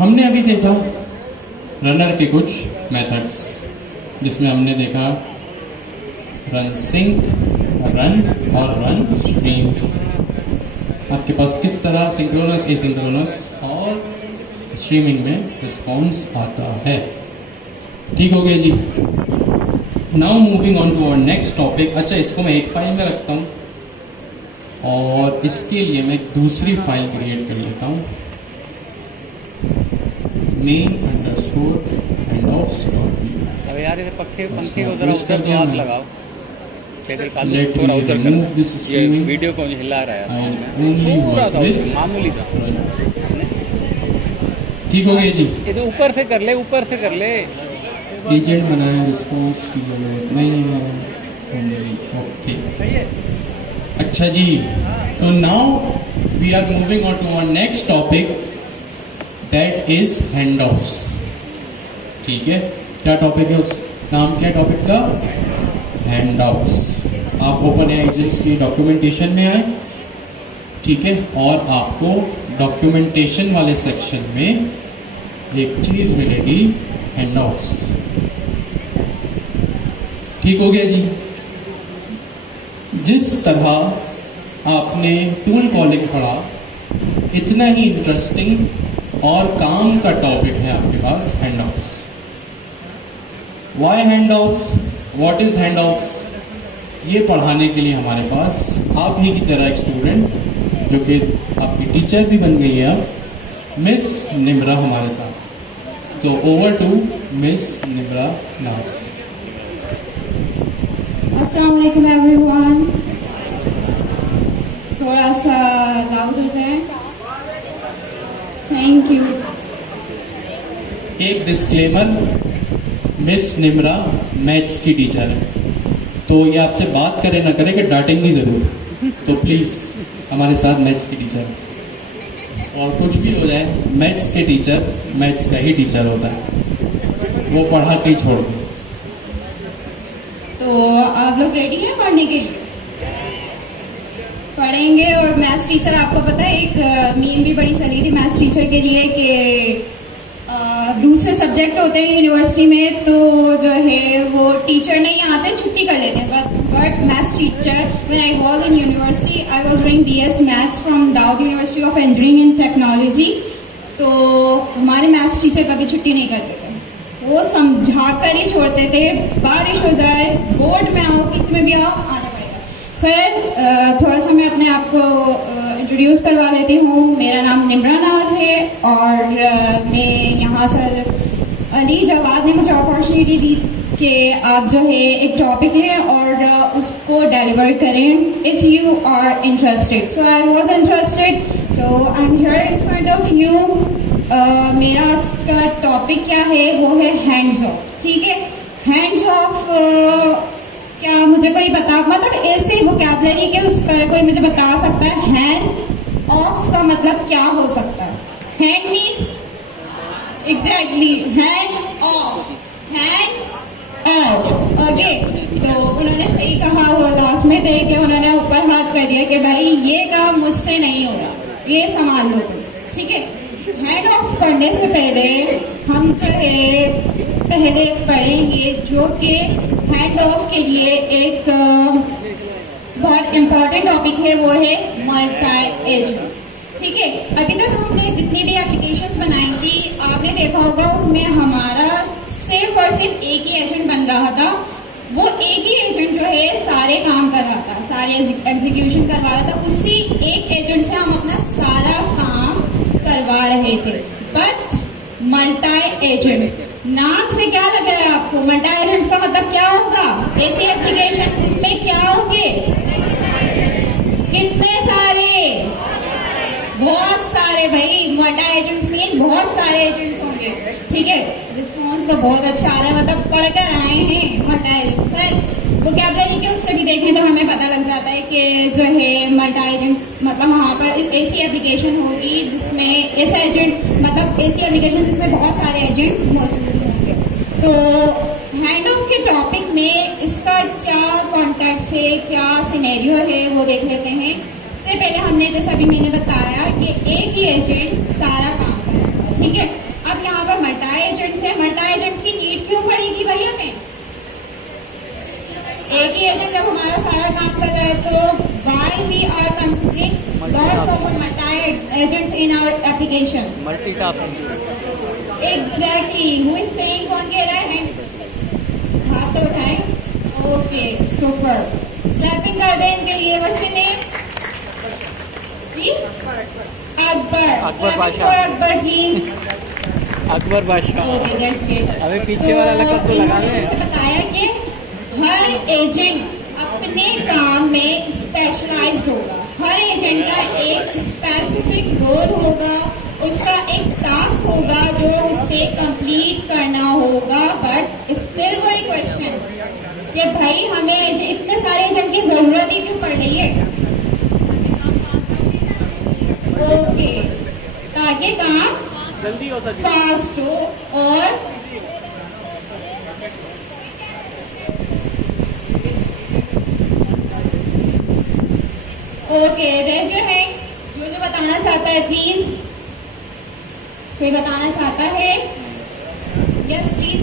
हमने अभी देखा रनर के कुछ मेथड्स, जिसमें हमने देखा रन सिंक, रन और रन स्ट्रीम। आपके पास किस तरह सिंक्रोनस, एसिंक्रोनस और स्ट्रीमिंग में रिस्पॉन्स आता है। ठीक हो गया जी। Now moving on to our next topic. अच्छा, इसको मैं एक फाइल में रखता हूँ और इसके लिए मैं एक दूसरी फाइल क्रिएट कर लेता हूँ, main_handoffs. अब यार इसे पंखे को जरा उधर हाथ लगाओ, ये वीडियो को हिला रहा है, थोड़ा सा मामूली था। ठीक हो गया जी। ये तो ऊपर से कर ले, ऊपर से कर ले। एजेंट बनाया, रिस्पॉन्स की जरूरत नहीं है। ओके, अच्छा जी। तो now we are moving on to our next topic, that is hand offs. ठीक है, क्या टॉपिक है, उस नाम क्या टॉपिक का, हैंड ऑफ्स। आप ओपन एजेंट्स की डॉक्यूमेंटेशन में आए, ठीक है, और आपको डॉक्यूमेंटेशन वाले सेक्शन में एक चीज मिलेगी, हैंड ऑफ्स। ठीक हो गया जी। जिस तरह आपने टूल कॉलिंग पढ़ा, इतना ही इंटरेस्टिंग और काम का टॉपिक है आपके पास hand offs. Why hand offs, what is hand offs, ये पढ़ाने के लिए हमारे पास आप ही की तरह एक स्टूडेंट, जो कि आपकी टीचर भी बन गई है, मिस निम्रा हमारे साथ। So over to Miss Nimra Nas. Assalamualaikum everyone. थोड़ा सा लाउड हो जाए, थैंक यू। एक डिस्क्लेमर, मिस निम्रा मैथ्स की टीचर है, तो ये आपसे बात करे ना करे कि डांटेंगी जरूर, तो प्लीज हमारे साथ मैथ्स की टीचर है। और कुछ भी हो जाए, मैथ्स के टीचर मैथ्स का ही टीचर होता है, वो पढ़ा के छोड़ दो। तो आप लोग रेडी हैं पढ़ने के लिए? पढ़ेंगे। और मैथ्स टीचर, आपको पता है एक मीम भी बड़ी चली थी मैथ्स टीचर के लिए कि दूसरे सब्जेक्ट होते हैं यूनिवर्सिटी में तो जो है वो टीचर नहीं आते, छुट्टी कर लेते हैं, but maths teacher, when I was in university, I was doing BS maths from Dawood university of engineering and technology. तो हमारे मैथ्स टीचर कभी छुट्टी नहीं करते थे, वो समझा कर ही छोड़ते थे, बारिश हो जाए, बोर्ड में आओ, किसी में भी आओ, आना पड़ेगा। खैर, थोड़ा सा मैं अपने आप को इंट्रोड्यूस करवा देती हूँ। मेरा नाम निम्रा नाज है और मैं यहाँ सर अली जवाद ने मुझे अपॉर्चुनिटी दी कि आप जो है एक टॉपिक है और उसको डिलीवर करें, if you are interested. So I was interested, so I am here in front of you. मेरा इसका टॉपिक क्या है, वो है हैंड्स ऑफ। ठीक है, हैंड्स ऑफ क्या मुझे कोई बता, मतलब ऐसे वोकैबुलरी के उस पर कोई मुझे बता सकता है हैंड ऑफ्स का मतलब क्या हो सकता है? Hand means exactly hand of, hand of. Okay, तो उन्होंने सही कहा, वो लास्ट में थे कि उन्होंने ऊपर हाथ कर दिया कि भाई ये काम मुझसे नहीं हो रहा, ये संभाल लो तुम। ठीक है, हैंड ऑफ पढ़ने से पहले हम जो है पहले पढ़ेंगे, जो कि हैंड ऑफ के लिए एक बहुत इम्पॉर्टेंट टॉपिक है, वो है मल्टी एजेंट्स। ठीक है, अभी तक हमने जितनी भी एप्लीकेशंस बनाई थी, आपने देखा होगा उसमें हमारा सिर्फ और सिर्फ एक ही एजेंट बन रहा था। वो एक ही एजेंट जो है सारे काम कर रहा था, सारे एग्जीक्यूशन करवा रहा था, उसी एक एजेंट से हम अपना सारा काम करवा रहे थे। बट मल्टी एजेंट्स नाम से क्या लग रहा है आपको? मल्टी एजेंट्स का मतलब क्या होगा? ऐसी एप्लीकेशन, उसमें क्या होंगे? कितने सारे? बहुत सारे भाई। मल्टी एजेंट्स मीन बहुत सारे एजेंट्स होंगे। ठीक है, रिस्पॉन्स तो बहुत अच्छा आ रहा है, मतलब पढ़कर आए हैं मल्टी एजेंट्स। वोकैबुलरी के उससे भी देखें तो हमें पता लग जाता है कि जो है मल्टी एजेंट्स मतलब वहाँ पर ऐसी एप्लीकेशन होगी जिसमें ऐसा एजेंट, मतलब ऐसी एप्लीकेशन जिसमें बहुत सारे एजेंट्स मौजूद होंगे। तो हैंड ऑफ के टॉपिक में इसका क्या कॉन्टेक्स्ट है, क्या सिनेरियो है, वो देख लेते हैं। इससे पहले हमने जैसा भी मैंने बताया कि एक ही एजेंट सारा काम करेगा। ठीक है, in our application? Multitasking. Exactly. Who is saying? कौन कह रहा है? हाथ तो उठाएं। Okay, super. Clapping कर दें इनके लिए। What's your name? Ji? Akbar. Akbar Clapping बादशाह। for Akbar please. अकबर बादशाह। Okay, that's great. अबे पीछे वाला लकब तो लगा इन्होंने ले। हमसे बताया कि हर एजेंट अपने काम में स्पेशलाइज्ड होगा। हर एजेंट का एक स्पेसिफिक रोल होगा, उसका एक टास्क होगा जो उससे कंप्लीट करना होगा। बट स्टिल वही क्वेश्चन कि भाई हमें इतने सारे एजेंट की जरूरत ही क्यों पड़ रही है? ओके, ताकि काम जल्दी हो सके। फास्ट हो और ओके, रेज योर हैंड्स। जो बताना चाहता है प्लीज। कोई बताना चाहता है? Yes please.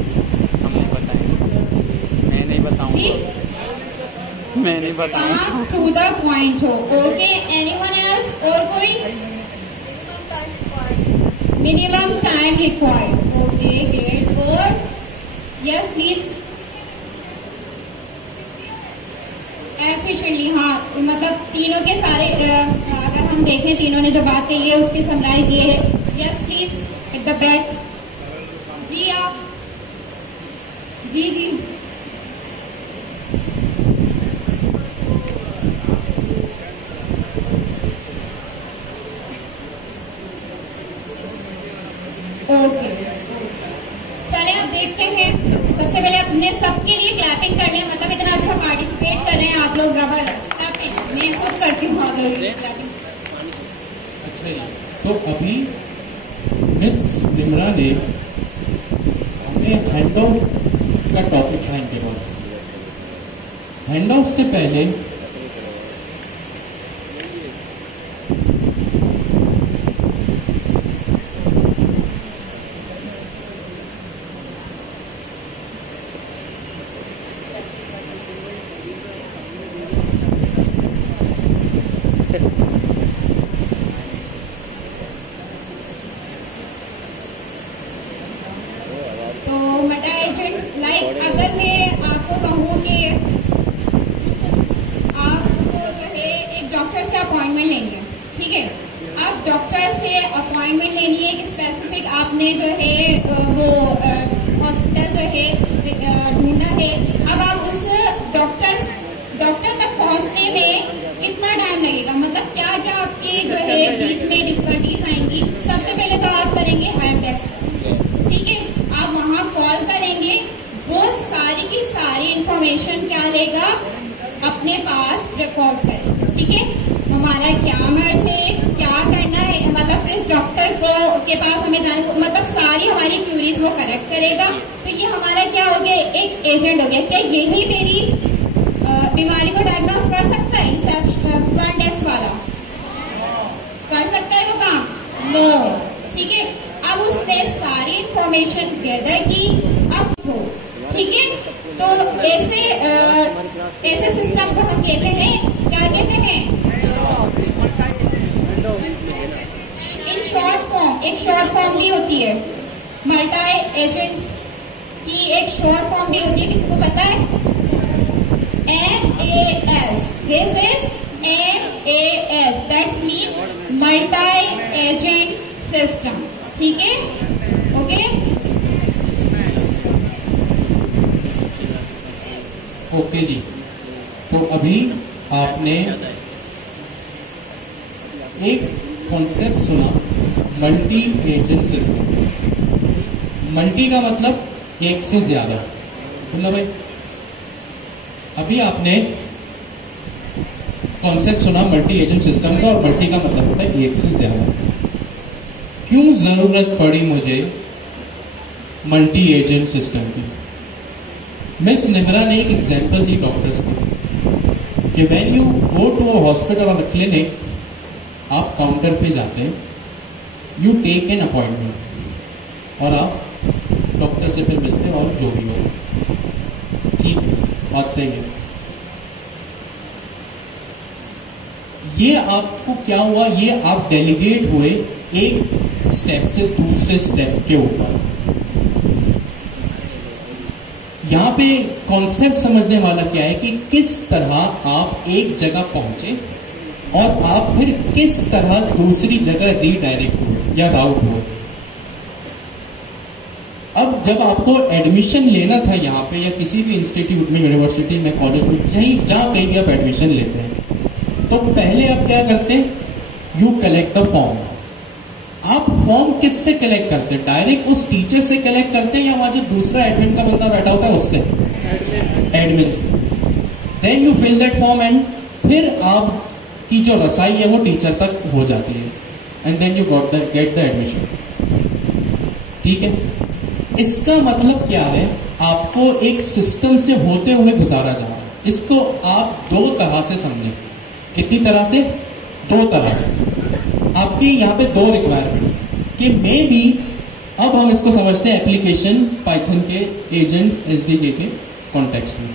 हम नहीं बताएंगे। मैं नहीं बताऊंगा। जी, मैं नहीं बताऊंगा। काम टू द पॉइंट हो। Okay, anyone else? और कोई? Minimum time required. Okay, great. और यस प्लीज। एफिशिएंटली, हाँ, मतलब तीनों के सारे अगर हम देखें तीनों ने जो बात कही है उसके समराइज ये है। Yes please, at the back. जी आप। जी जी। ओके, चले अब देखते हैं। सबसे पहले अपने सबके लिए क्लैपिंग करने, मतलब इतना अच्छा पार्टिसिपेट कर रहे हैं आप लोग, जबरदस्त क्लैपिंग। मैं खुद करती हूँ आप लोग क्लैपिंग। अच्छा जी, तो अभी मिस निम्रा ने हमें हैंड ऑफ का टॉपिक था इनके पास। हैंड ऑफ से पहले अगर मैं आपको कहूँ कि आपको जो है एक डॉक्टर से अपॉइंटमेंट लेनी है, ठीक है? अब डॉक्टर से अपॉइंटमेंट लेनी है, एक स्पेसिफिक आपने जो है वो हॉस्पिटल जो है ढूंढना है। अब आप उस डॉक्टर तक पहुंचने में कितना टाइम लगेगा, मतलब क्या क्या आपकी जो है बीच में डिफिकल्टीज आएंगी। सबसे पहले तो आप करेंगे हेल्प डेस्क, ठीक है? आप वहाँ कॉल करेंगे, वो सारी की सारी इंफॉर्मेशन क्या लेगा, अपने पास रिकॉर्ड करेगा, ठीक है? हमारा क्या मर्ज है, क्या करना है, मतलब फिर इस डॉक्टर को के पास हमें जाने को, मतलब सारी हमारी क्यूरीज वो कलेक्ट करेगा। तो ये हमारा क्या हो गया, एक एजेंट हो गया। क्या यही मेरी बीमारी को डायग्नोस कर सकता है फ्रंट डेस्क वाला? कर सकता है वो काम? नो, ठीक है? अब उसने सारी इंफॉर्मेशन गैदर की, अब जो, ठीक है? तो ऐसे सिस्टम को हम कहते हैं, क्या कहते हैं? इन शॉर्ट फॉर्म, एक शॉर्ट फॉर्म भी होती है, मल्टी एजेंट्स की एक शॉर्ट फॉर्म भी होती है, किसी को पता है? MAS, this is MAS, that's mean multi agent system, ठीक है? ओके, ओके जी। तो अभी आपने एक कॉन्सेप्ट सुना, मल्टी एजेंट सिस्टम। मल्टी का मतलब एक से ज्यादा, सुनना भाई। अभी आपने कॉन्सेप्ट सुना मल्टी एजेंट सिस्टम का, और मल्टी का मतलब होता है एक से ज्यादा। क्यों जरूरत पड़ी मुझे मल्टी एजेंट सिस्टम की? मिस निम्रा ने एक एग्जांपल दी डॉक्टर्स को कि when you go to a hospital और क्लिनिक, आप काउंटर पे जाते हैं, यू टेक एन अपॉइंटमेंट और आप डॉक्टर से फिर मिलते हैं और जो भी हो, ठीक है? बात सही है। ये आपको क्या हुआ, ये आप डेलीगेट हुए एक स्टेप से दूसरे स्टेप के ऊपर। यहाँ पे कॉन्सेप्ट समझने वाला क्या है कि किस तरह आप एक जगह पहुंचे और आप फिर किस तरह दूसरी जगह रीडायरेक्ट हो या राउट हो। अब जब आपको एडमिशन लेना था यहाँ पे या किसी भी इंस्टीट्यूट में, यूनिवर्सिटी में, कॉलेज में, जहाँ कहीं भी आप एडमिशन लेते हैं, तो पहले आप क्या करते हैं, यू कलेक्ट द फॉर्म। आप फॉर्म किससे कलेक्ट करते हैं? डायरेक्ट उस टीचर से कलेक्ट करते हैं या वहां जो दूसरा एडमिन का बंदा बैठा होता है उससे? एडमिन से। Then you fill that form and फिर आपकी जो रसाई है वो टीचर तक हो जाती है and then you get the admission. ठीक है, इसका मतलब क्या है, आपको एक सिस्टम से होते हुए गुजारा जा रहा है। इसको आप दो तरह से समझें। कितनी तरह से? दो तरह से। आपके यहाँ पे दो रिक्वायरमेंट्स कि मे बी, अब हम इसको समझते हैं एप्लीकेशन पाइथन के एजेंट्स एसडीके के कॉन्टेक्स्ट में।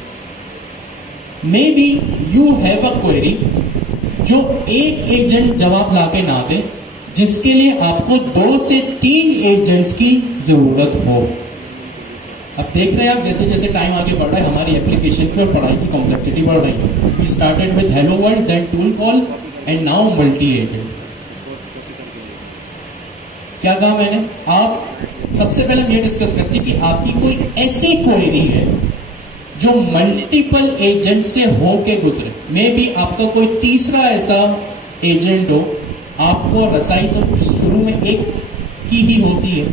May be you have a query जो एक एजेंट जवाब लाके ना दे, जिसके लिए आपको 2 से 3 एजेंट्स की जरूरत हो। अब देख रहे हैं आप, जैसे जैसे टाइम आगे बढ़ रहा है हमारी एप्लीकेशन की और पढ़ाई की कॉम्प्लेक्सिटी बढ़ रही है। We started with hello world, then tool call and now multi agent. क्या कहा मैंने? आप सबसे पहले हम ये डिस्कस करते हैं कि आपकी कोई ऐसी क्वेरी है जो मल्टीपल एजेंट से होके गुजरे। मे बी आपका कोई तीसरा ऐसा एजेंट हो, आपको रसाई तो शुरू में एक की ही होती है,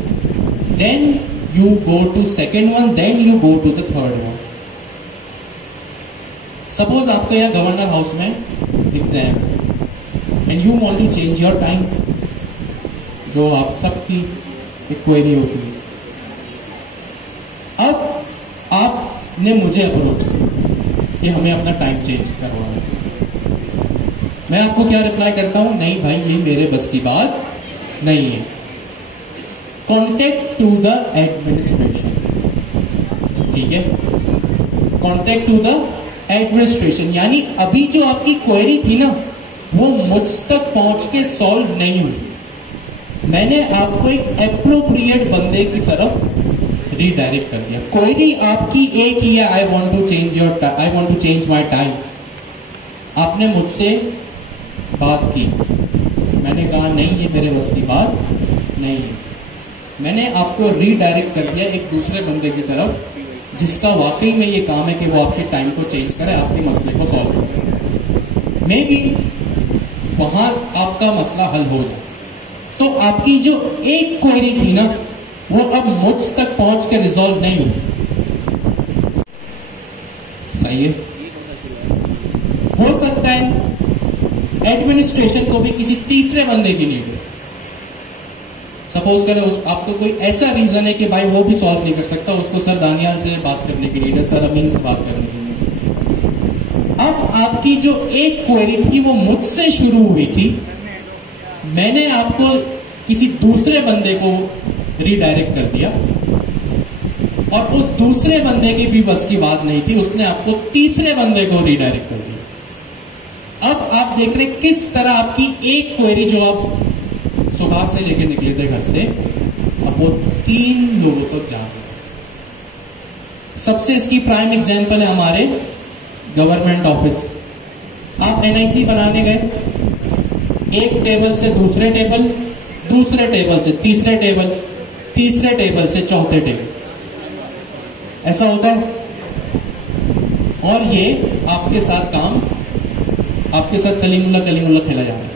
then you go to second one, then you go to the third one. Suppose आपका यहाँ गवर्नर हाउस में exam and you want to change your time, जो आप सबकी एक क्वेरी होती है। अब आपने मुझे अप्रोच किया कि हमें अपना टाइम चेंज करवाना है। मैं आपको क्या रिप्लाई करता हूं? नहीं भाई, ये मेरे बस की बात नहीं है। Contact to the administration. ठीक है, कॉन्टेक्ट टू द एडमिनिस्ट्रेशन, यानी अभी जो आपकी क्वेरी थी ना वो मुझ तक पहुंच के सॉल्व नहीं हुई। मैंने आपको एक एप्रोप्रिएट बंदे की तरफ रीडायरेक्ट कर दिया। क्वेरी आपकी एक ही है, I want to change my time. आपने मुझसे बात की, मैंने कहा नहीं, ये मेरे बस की बात नहीं है। मैंने आपको रीडायरेक्ट कर दिया एक दूसरे बंदे की तरफ, जिसका वाकई में ये काम है कि वो आपके टाइम को चेंज करे, आपके मसले को सॉल्व करे। मे बी वहां आपका मसला हल हो जाए। तो आपकी जो एक क्वेरी थी ना वो अब मुझ तक पहुंच के रिजॉल्व नहीं हुई। सही है? हो सकता है एडमिनिस्ट्रेशन को भी किसी तीसरे बंदे की नीड है। सपोज करें आपको कोई ऐसा रीजन है कि भाई वो भी सॉल्व नहीं कर सकता, उसको सर दानियाल से बात करने की नीड है, सर अमीन से बात करने की नीड है। अब आपकी जो एक क्वेरी थी वो मुझसे शुरू हुई थी, मैंने आपको किसी दूसरे बंदे को रीडायरेक्ट कर दिया और उस दूसरे बंदे की भी बस की बात नहीं थी, उसने आपको तीसरे बंदे को रीडायरेक्ट कर दिया। अब आप देख रहे किस तरह आपकी एक क्वेरी जो आप सुबह से लेकर निकले थे घर से, अब वो 3 लोगों तक जा गए। सबसे इसकी प्राइम एग्जांपल है हमारे गवर्नमेंट ऑफिस। आप एनआईसी बनाने गए, एक टेबल से दूसरे टेबल, दूसरे टेबल से तीसरे टेबल, तीसरे टेबल से चौथे टेबल, ऐसा होता है। और ये आपके साथ काम, आपके साथ सलीमुल्लाह कलीमुल्लाह खेला जा रहा है।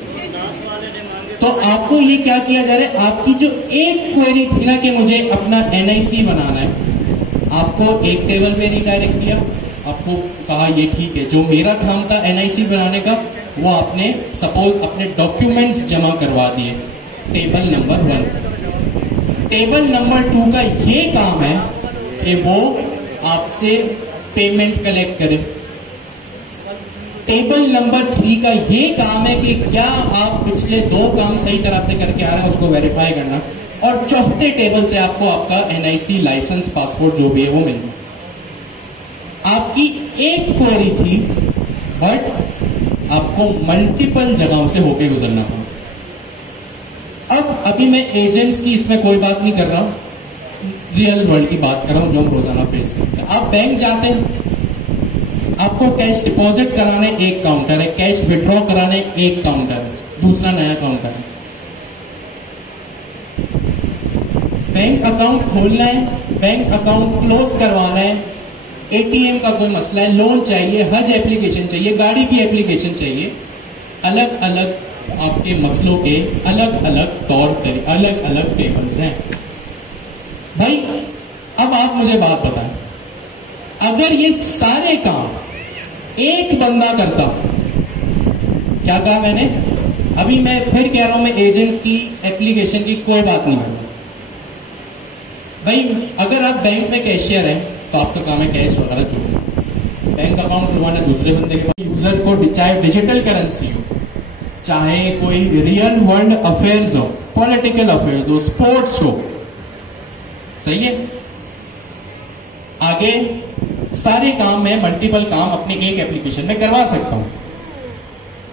तो आपको ये क्या किया जा रहा है, आपकी जो एक क्वेरी थी ना कि मुझे अपना एनआईसी बनाना है, आपको एक टेबल पे रीडायरेक्ट किया, आपको कहा ये ठीक है, जो मेरा काम था एनआईसी बनाने का वो आपने सपोज अपने डॉक्यूमेंट्स जमा करवा दिए टेबल नंबर 1। टेबल नंबर 2 का ये काम है कि वो आपसे पेमेंट कलेक्ट करे। टेबल नंबर 3 का ये काम है कि क्या आप पिछले 2 काम सही तरह से करके आ रहे हैं उसको वेरीफाई करना। और चौथे टेबल से आपको आपका एनआईसी लाइसेंस, पासपोर्ट जो भी है वो मिलना। आपकी एक क्वेरी थी बट आपको मल्टीपल जगहों से होके गुजरना पड़ा। अब अब अभी मैं एजेंट्स की इसमें कोई बात नहीं कर रहा हूं, रियल वर्ल्ड की बात कर रहा हूं जो हम रोजाना फेस करते हैं। आप बैंक जाते हैं, आपको कैश डिपॉजिट कराने एक काउंटर है, कैश विड्रॉ कराने एक काउंटर है, दूसरा नया काउंटर है। बैंक अकाउंट खोलना है, बैंक अकाउंट क्लोज करवाना है, एटीएम का कोई मसला है, लोन चाहिए, हज एप्लीकेशन चाहिए, गाड़ी की एप्लीकेशन चाहिए, अलग अलग आपके मसलों के अलग अलग तौर तरीके, अलग अलग टेबल्स हैं। भाई अब आप मुझे बात बताएं, अगर ये सारे काम एक बंदा करता, क्या कहा मैंने? अभी मैं फिर कह रहा हूं, मैं एजेंट्स की एप्लीकेशन की कोई बात नहीं कर रहा। भाई अगर आप बैंक में कैशियर हैं तो आपका काम है कैश वगैरह जोड़ना, बैंक अकाउंट खुलवाना दूसरे बंदे के पास। यूजर को चाहे डिजिटल करेंसी हो, चाहे कोई रियल वर्ल्ड अफेयर्स हो, पॉलिटिकल अफेयर्स हो, स्पोर्ट्स हो, सही है। आगे सारे काम मैं मल्टीपल काम अपने एक एप्लीकेशन में करवा सकता हूं,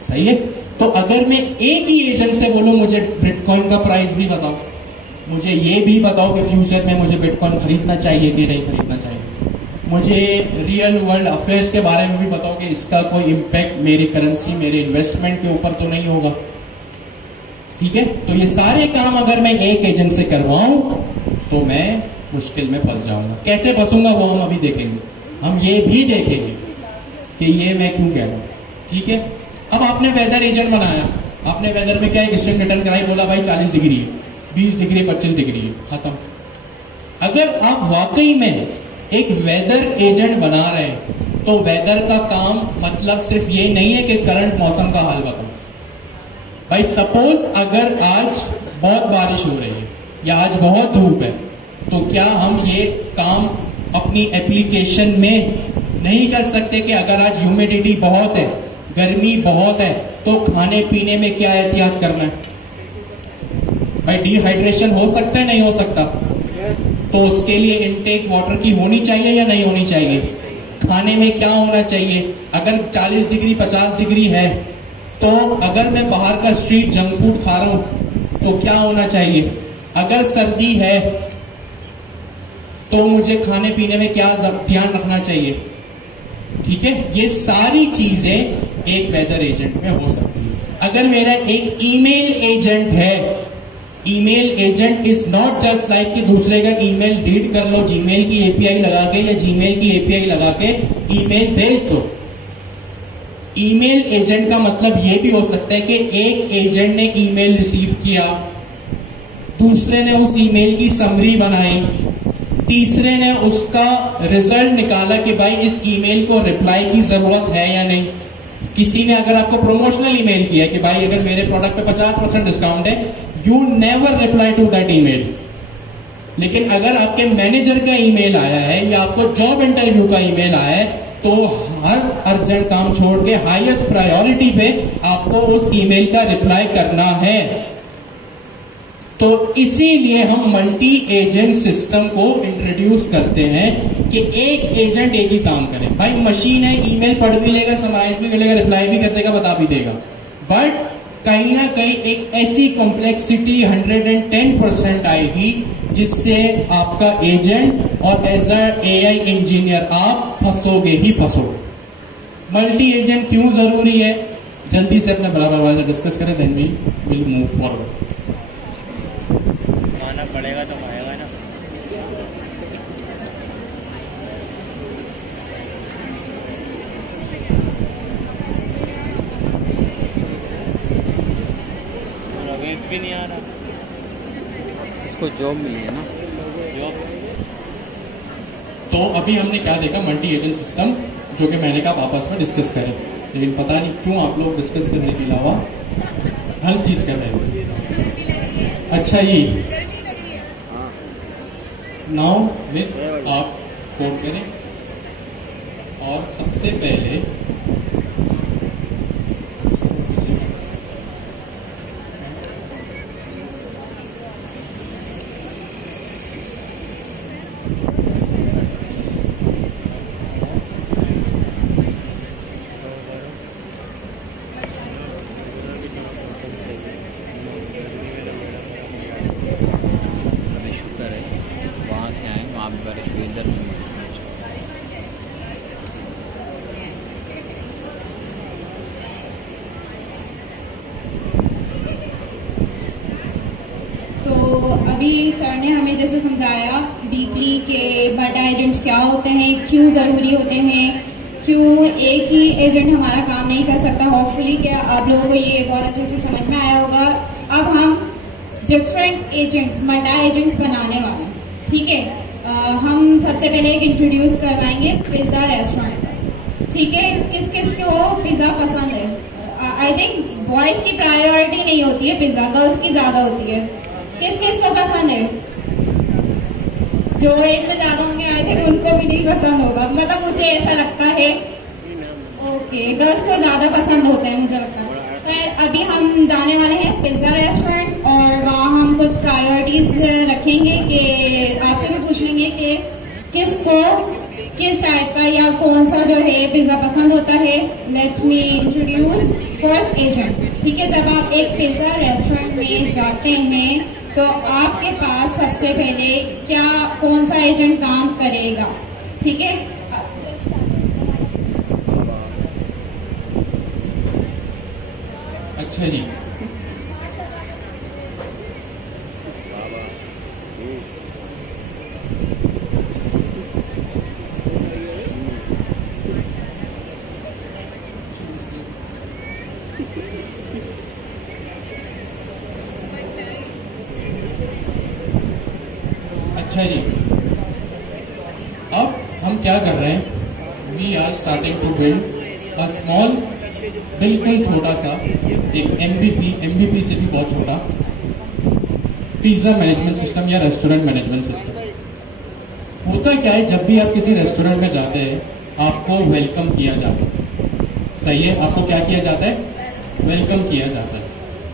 सही है। तो अगर मैं एक ही एजेंट से बोलूं मुझे बिटकॉइन का प्राइस भी बताओ, मुझे ये भी बताओ कि फ्यूचर में मुझे बिटकॉइन खरीदना चाहिए कि नहीं खरीदना चाहिए, मुझे रियल वर्ल्ड अफेयर्स के बारे में भी बताओ कि इसका कोई इम्पैक्ट मेरी करेंसी, मेरे इन्वेस्टमेंट के ऊपर तो नहीं होगा, ठीक है। तो ये सारे काम अगर मैं एक एजेंट से करवाऊं तो मैं मुश्किल में फंस जाऊंगा। कैसे फंसूंगा वो हम अभी देखेंगे। हम ये भी देखेंगे कि ये मैं क्यों कह रहा हूं, ठीक है। अब आपने वेदर एजेंट बनाया, आपने वेदर में क्या एक स्ट्रिंग रिटर्न कराई, बोला भाई 40 डिग्री है, 20 डिग्री, 25 डिग्री है, खत्म। अगर आप वाकई में एक वेदर एजेंट बना रहे हैं तो वेदर का काम मतलब सिर्फ ये नहीं है कि करंट मौसम का हाल बताओ। भाई सपोज अगर आज बहुत बारिश हो रही है या आज बहुत धूप है, तो क्या हम ये काम अपनी एप्लीकेशन में नहीं कर सकते कि अगर आज ह्यूमिडिटी बहुत है, गर्मी बहुत है, तो खाने पीने में क्या एहतियात करना है? भाई डिहाइड्रेशन हो सकता है, नहीं हो सकता? तो उसके लिए इनटेक वाटर की होनी चाहिए या नहीं होनी चाहिए? खाने में क्या होना चाहिए? अगर 40 डिग्री 50 डिग्री है तो अगर मैं बाहर का स्ट्रीट जंक फूड खा रहा हूं तो क्या होना चाहिए? अगर सर्दी है तो मुझे खाने पीने में क्या ध्यान रखना चाहिए? ठीक है, ये सारी चीजें एक वेदर एजेंट में हो सकती है। अगर मेरा एक ईमेल एजेंट है, email agent is not just like कि दूसरे का ईमेल रीड कर लो जीमेल की एपीआई लगा के या जीमेल की एपीआई लगा के ईमेल भेज दो। ईमेल एजेंट का मतलब यह भी हो सकता है कि एक एजेंट ने ईमेल रिसीव किया, दूसरे ने उस ईमेल की समरी बनाई, तीसरे ने उसका रिजल्ट निकाला कि भाई इस ईमेल को रिप्लाई की जरूरत है या नहीं। किसी ने अगर आपको प्रमोशनल ईमेल किया कि भाई अगर मेरे प्रोडक्ट पे 50% डिस्काउंट है, you never reply to that email. लेकिन अगर आपके मैनेजर का ईमेल आया है या आपको जॉब इंटरव्यू का ईमेल आया है, तो हर अर्जेंट काम छोड़ के हाईएस्ट प्रायोरिटी पे आपको उस ईमेल का रिप्लाई करना है। तो इसीलिए हम मल्टी एजेंट सिस्टम को इंट्रोड्यूस करते हैं कि एक एजेंट एक ही काम करे। भाई मशीन है, ईमेल पढ़ भी लेगा, समराइज भी कर लेगा, रिप्लाई भी कर देगा, बता भी देगा, बट कहीं ना कहीं एक ऐसी कॉम्प्लेक्सिटी 110% आएगी जिससे आपका एजेंट और एज अ एआई इंजीनियर आप फंसोगे ही फंसोगे। मल्टी एजेंट क्यों जरूरी है, जल्दी से अपने बराबर वाले डिस्कस करें, then we will move forward. माना पड़ेगा तो आएगा ना। रमेश भी नहीं आ रहा, उसको जॉब मिली है ना, जॉब। तो अभी हमने क्या देखा, मल्टी एजेंट सिस्टम, जो कि मैंने कहा आपस में डिस्कस करें, लेकिन पता नहीं क्यों आप लोग डिस्कस करने के अलावा हर चीज कर रहे थे। अच्छा ये नाउ मिस आप कोड करें, और सबसे पहले इधर में तो अभी सर ने हमें जैसे समझाया डीपली कि बटा एजेंट्स क्या होते हैं, क्यों ज़रूरी होते हैं, क्यों एक ही एजेंट हमारा काम नहीं कर सकता। होपफुली कि आप लोगों को ये बहुत अच्छे से समझ में आया होगा। अब हम डिफरेंट एजेंट्स, मल्टा एजेंट्स बनाने वाले हैं, ठीक है। हम सबसे पहले एक इंट्रोड्यूस करवाएंगे पिज़्ज़ा रेस्टोरेंट का, ठीक है। किस किस को पिज़्ज़ा पसंद है? आई थिंक बॉयज़ की प्रायोरिटी नहीं होती है पिज़्ज़ा, गर्ल्स की ज़्यादा होती है। किस किस को पसंद है? जो एक में ज्यादा होंगे आई थिंक उनको भी नहीं पसंद होगा, मतलब मुझे ऐसा लगता है। ओके, गर्ल्स को ज्यादा पसंद होते हैं मुझे लगता है। फिर अभी हम जाने वाले हैं पिज्जा रेस्टोरेंट और वहाँ हम कुछ प्रायोरिटीज रखेंगे कि आपसे भी पूछ लेंगे कि किसको किस टाइप का या कौन सा जो है पिज्जा पसंद होता है। Let me introduce first agent, ठीक है। जब आप एक पिज्जा रेस्टोरेंट में जाते हैं तो आपके पास सबसे पहले क्या कौन सा एजेंट काम करेगा, ठीक है। अच्छा जी, अच्छा जी, अब हम क्या कर रहे हैं, we are starting to build a small, बिल्कुल छोटा सा एक एमबीपी से भी बहुत छोटा पिज्ज़ा मैनेजमेंट सिस्टम या रेस्टोरेंट मैनेजमेंट सिस्टम। होता क्या है, जब भी आप किसी रेस्टोरेंट में जाते हैं आपको वेलकम किया जाता है, सही है। आपको क्या किया जाता है? वेलकम किया जाता है।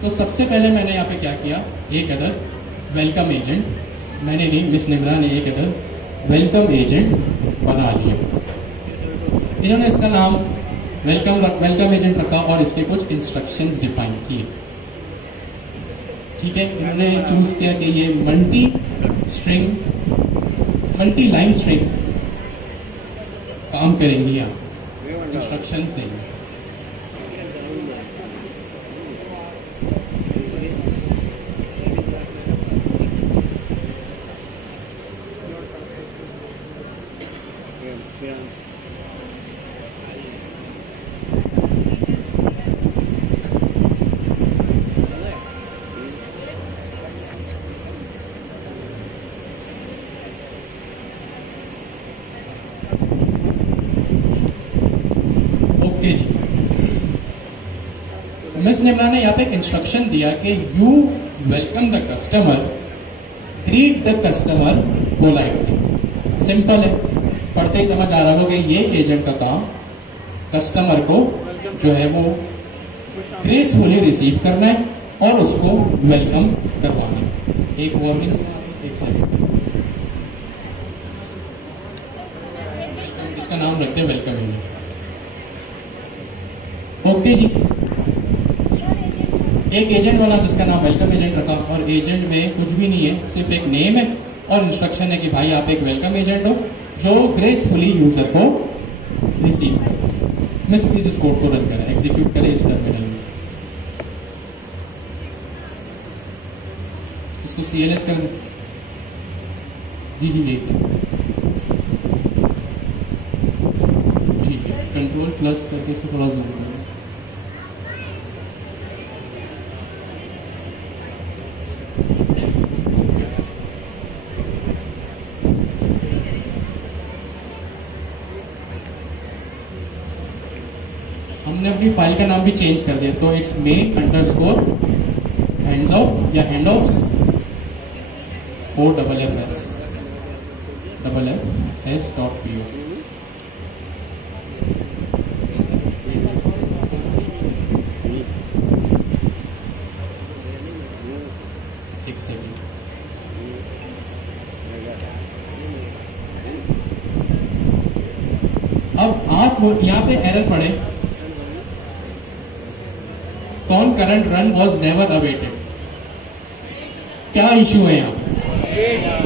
तो सबसे पहले मैंने यहाँ पे क्या किया, एक अदर वेलकम एजेंट, मैंने नहीं, मिस निम्रा ने एक अदर वेलकम एजेंट बना लिया। इन्होंने इसका नाम वेलकम एजेंट रखा और इसके कुछ इंस्ट्रक्शंस डिफाइन किए, ठीक है। इन्होंने चूज किया कि ये मल्टी लाइन स्ट्रिंग काम करेंगी, यहाँ इंस्ट्रक्शंस देंगे। मिस निम्रा ने यहाँ पे इंस्ट्रक्शन दिया कि you welcome the customer, greet the customer politely. Simple है, पढ़ते ही समझ आ रहा होगा कि ये एजेंट का काम कस्टमर को जो है वो ग्रेसफुली रिसीव करना है और उसको वेलकम करवाना है। एक वार्निंग, एक सेकंड, इसका नाम रखते हैं वेलकम एजेंट। ओके जी, एक एजेंट वाला जिसका नाम वेलकम एजेंट रखा, और एजेंट में कुछ भी नहीं है, सिर्फ एक नेम है और इंस्ट्रक्शन है कि भाई आप एक वेलकम एजेंट हो जो ग्रेसफुली यूजर को रिसीव करे। मिस प्लीज इस कोड को रन करें, एग्जीक्यूट करें इस टर्मिनल में, इसको CLS कर दें। जी जी यही था, ठीक है। कंट्रोल+ करके इसको थोड़ा जूम करें। हमने अपनी फाइल का नाम भी चेंज कर दिया, सो इट्स main_handsoff या handoffs OFFS.py। एक सेकेंड, अब आप यहाँ पे एरर पड़े, concurrent run was never awaited। क्या इशू है यहाँ पे?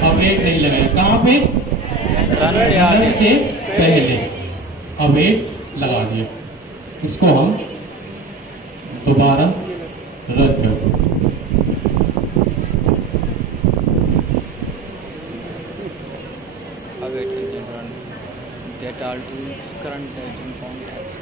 अपडेट नहीं लगाया, कहाँ पे? रनर से पहले अवेट लगा दिया, इसको हम दोबारा रन करते हैं। await engine run, get all tools, current engine contacts.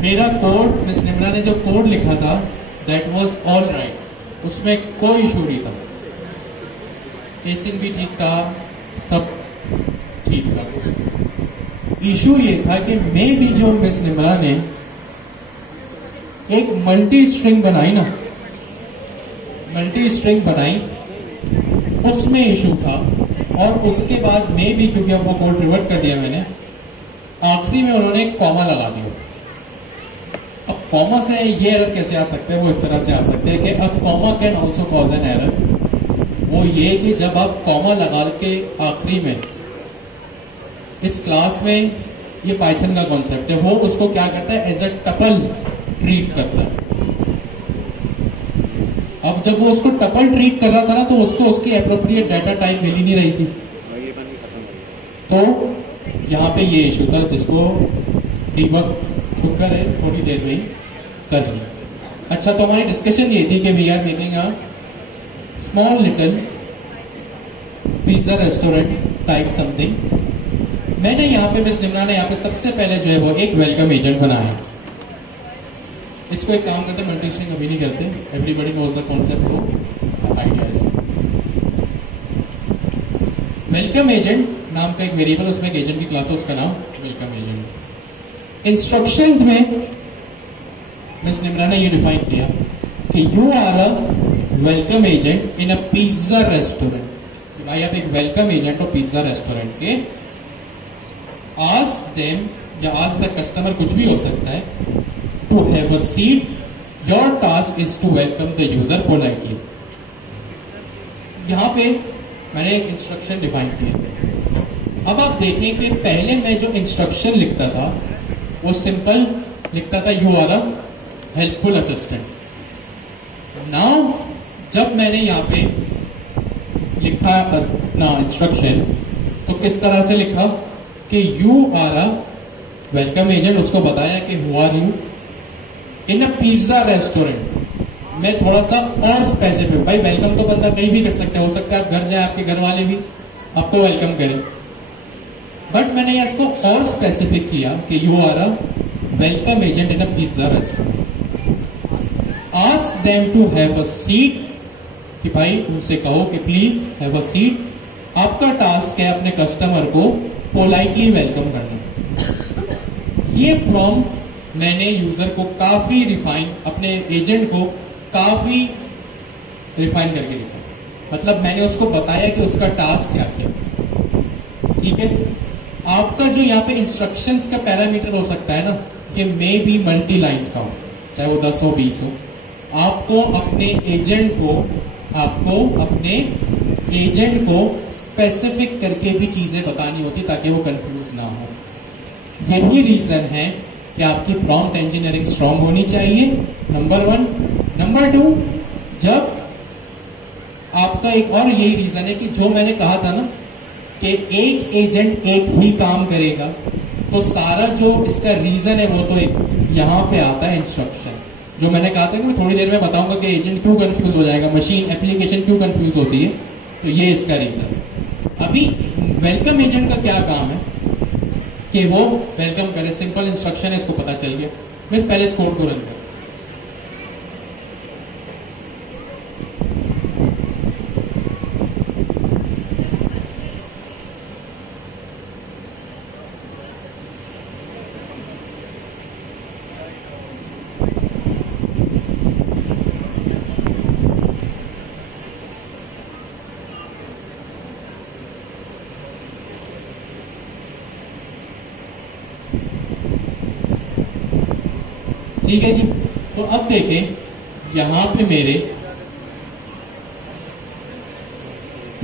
मेरा कोड, मिस निम्रा ने जो कोड लिखा था दैट वाज ऑल राइट, उसमें कोई इशू नहीं था, केसिंग भी ठीक था, सब ठीक था। इशू ये था कि मे भी जो मिस निम्रा ने एक मल्टी स्ट्रिंग बनाई ना, मल्टी स्ट्रिंग बनाई, उसमें इशू था। और उसके बाद मे भी, क्योंकि अब वो कोड रिवर्ट कर दिया मैंने, आखिरी में उन्होंने एक कॉमा लगा दिया। अब कॉमा से ये एरर कैसे आ सकते हैं? वो इस तरह से आ सकते हैं कि अब comma can also cause an error. वो ये कि जब आप कॉमा लगा के आखिरी में, इस क्लास में ये पाइथन का कॉन्सेप्ट है, वो उसको क्या करता है, एज अ टपल ट्रीट करता है। अब जब वो उसको टपल ट्रीट कर रहा था ना, तो उसको उसकी एप्रोप्रिएट डाटा टाइप मिल ही नहीं रही थी। तो यहाँ पे ये इशू था, जिसको डीबग शुक्र है थोड़ी देर में ही कर ली। अच्छा, तो हमारी डिस्कशन ये थी कि we are making a small little pizza restaurant type something. मैंने यहाँ पे, मिस निम्रा ने यहाँ पे सबसे पहले जो है वो एक वेलकम एजेंट बनाया। इसको एक काम करते, मल्टी स्ट्रिंग अभी नहीं करते, एवरीबडी नोज द कॉन्सेप्ट, तो आइडिया है। वेलकम एजेंट नाम का एक वेरिएबल, उसमें एक एजेंट की क्लास है, उसका नाम वेलकम एजेंट। इंस्ट्रक्शंस में मिस निम्रा ने ये डिफाइन किया कि you are a welcome agent in a pizza restaurant. भाई आप एक वेलकम एजेंट हो पिज्जा रेस्टोरेंट के, आस्क देम या आस्क द कस्टमर, कुछ भी हो सकता है, to have a seat, your task is to welcome the user politely. यहां पे मैंने एक इंस्ट्रक्शन डिफाइन किया। अब आप देखें कि पहले मैं जो इंस्ट्रक्शन लिखता था वो सिंपल लिखता था, you are a helpful assistant. Now जब मैंने यहाँ पे लिखा ना इंस्ट्रक्शन, तो किस तरह से लिखा कि you are a welcome agent, उसको बताया कि who are you in a pizza restaurant. मैं थोड़ा सा और स्पेसिफिक, भाई वेलकम तो बंदा कहीं भी कर सकता है, हो सकता है आप घर जाए आपके घर वाले भी आपको वेलकम करें, बट मैंने इसको और स्पेसिफिक किया कि you are a welcome agent in a pizza restaurant. Ask them to have a seat, कि भाई उनसे कहो कि प्लीज हैव अ सीट। आपका टास्क है अपने कस्टमर को पोलाइटली वेलकम करना। ये प्रॉम्प्ट मैंने यूजर को काफी रिफाइन, अपने एजेंट को काफी रिफाइन करके लिखा, मतलब मैंने उसको बताया कि उसका टास्क क्या है। ठीक है, आपका जो यहाँ पे इंस्ट्रक्शंस का पैरामीटर हो सकता है ना, कि मे बी मल्टी लाइंस का हो, चाहे वो 10 हो 20 हो। आपको अपने एजेंट को स्पेसिफिक करके भी चीजें बतानी होती ताकि वो कंफ्यूज ना हो। यही रीजन है कि आपकी प्रॉम्प्ट इंजीनियरिंग स्ट्रांग होनी चाहिए, नंबर 1। नंबर 2, जब आपका एक और यही रीजन है कि जो मैंने कहा था ना कि एक एजेंट एक ही काम करेगा, तो सारा जो इसका रीजन है वो तो एक यहां पे आता है इंस्ट्रक्शन, जो मैंने कहा था कि मैं थोड़ी देर में बताऊंगा कि एजेंट क्यों कंफ्यूज हो जाएगा, मशीन एप्लीकेशन क्यों कंफ्यूज होती है, तो ये इसका रीजन है। अभी वेलकम एजेंट का क्या काम है कि वो वेलकम करे, सिंपल इंस्ट्रक्शन है, इसको पता चल गया। मैं पहले इस कोड को रन कर, ठीक है जी। तो अब देखें यहां पे मेरे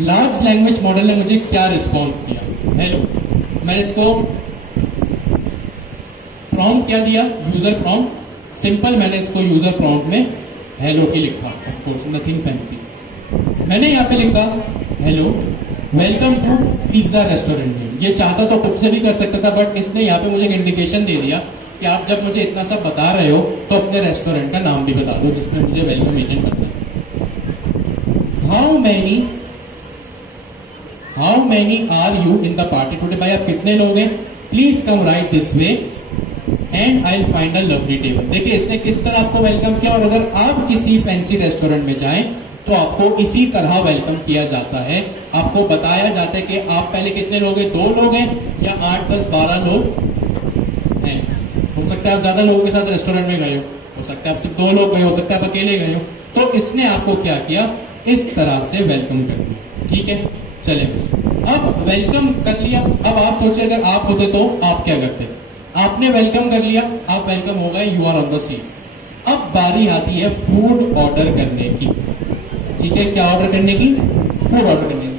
लार्ज लैंग्वेज मॉडल ने मुझे क्या रिस्पॉन्स दिया, हेलो। मैंने इसको प्रॉम्प्ट क्या दिया, यूजर प्रॉम्प्ट, सिंपल मैंने इसको यूजर प्रॉम्प्ट में हेलो की लिखा, ऑफ कोर्स नथिंग फैंसी। मैंने यहाँ पे लिखा hello welcome to pizza restaurant. ये चाहता तो खुद से भी कर सकता था, बट इसने यहाँ पे मुझे एक इंडिकेशन दे दिया कि आप जब मुझे इतना सब बता रहे हो तो अपने रेस्टोरेंट का नाम भी बता दो जिसमें मुझे वेलकम एजेंट बनना है। How many are you in the party today, भाई आप कितने लोग हैं, please come right this way and I will find a lovely table. देखिए इसने किस तरह आपको वेलकम किया, और अगर आप किसी फैंसी रेस्टोरेंट में जाएं तो आपको इसी तरह वेलकम किया जाता है। आपको बताया जाता है कि आप पहले कितने लोग हैं, 2 लोग हैं या 8, 10, 12 लोग हैं। हो सकता है आप ज्यादा लोगों के साथ रेस्टोरेंट में गए हो सकता है आप सिर्फ 2 लोग गए, हो सकता है आप अकेले गए हो। तो इसने आपको क्या किया, इस तरह से वेलकम कर दिया। ठीक है, चले बस अब वेलकम कर लिया। अब आप सोचिए अगर आप होते तो आप क्या करते, आपने वेलकम कर लिया, आप वेलकम हो गए, you are on the seat. अब बारी आती है फूड ऑर्डर करने की। ठीक है, क्या ऑर्डर करने की, फूड ऑर्डर करने की।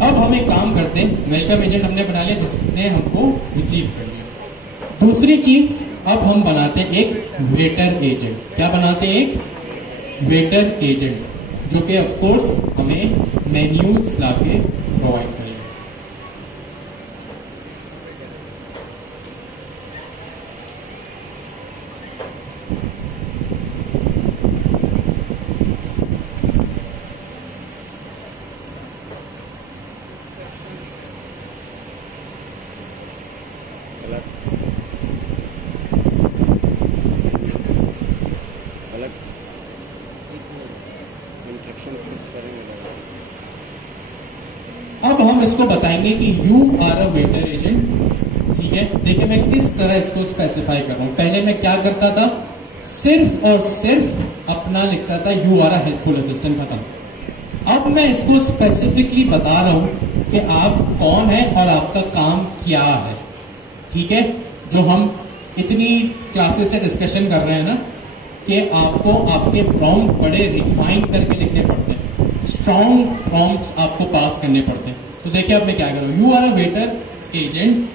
अब हम एक काम करते हैं, वेलकम एजेंट हमने बना लिया जिसने हमको रिसीव कर लिया। दूसरी चीज अब हम बनाते हैं एक वेटर एजेंट। क्या बनाते हैं, एक वेटर एजेंट, जो कि ऑफ कोर्स हमें मेन्यूज लाके प्रोवाइड करेगा। अब हम इसको बताएंगे कि you are a waiter agent. ठीक है, देखिए मैं किस तरह इसको स्पेसिफाई कर रहा हूं। पहले मैं क्या करता था सिर्फ और सिर्फ अपना लिखता था you are a helpful assistant, खत्म। अब मैं इसको स्पेसिफिकली बता रहा हूं कि आप कौन है और आपका काम क्या है, ठीक है। जो हम इतनी क्लासेस से डिस्कशन कर रहे हैं ना कि आपको आपके प्रॉम्प्ट बड़े रिफाइन करके लिखने पड़ते हैं, स्ट्रॉन्ग प्रॉम्प्ट्स आपको पास करने पड़ते हैं। तो देखिए अब मैं क्या करूँ, you are a waiter agent,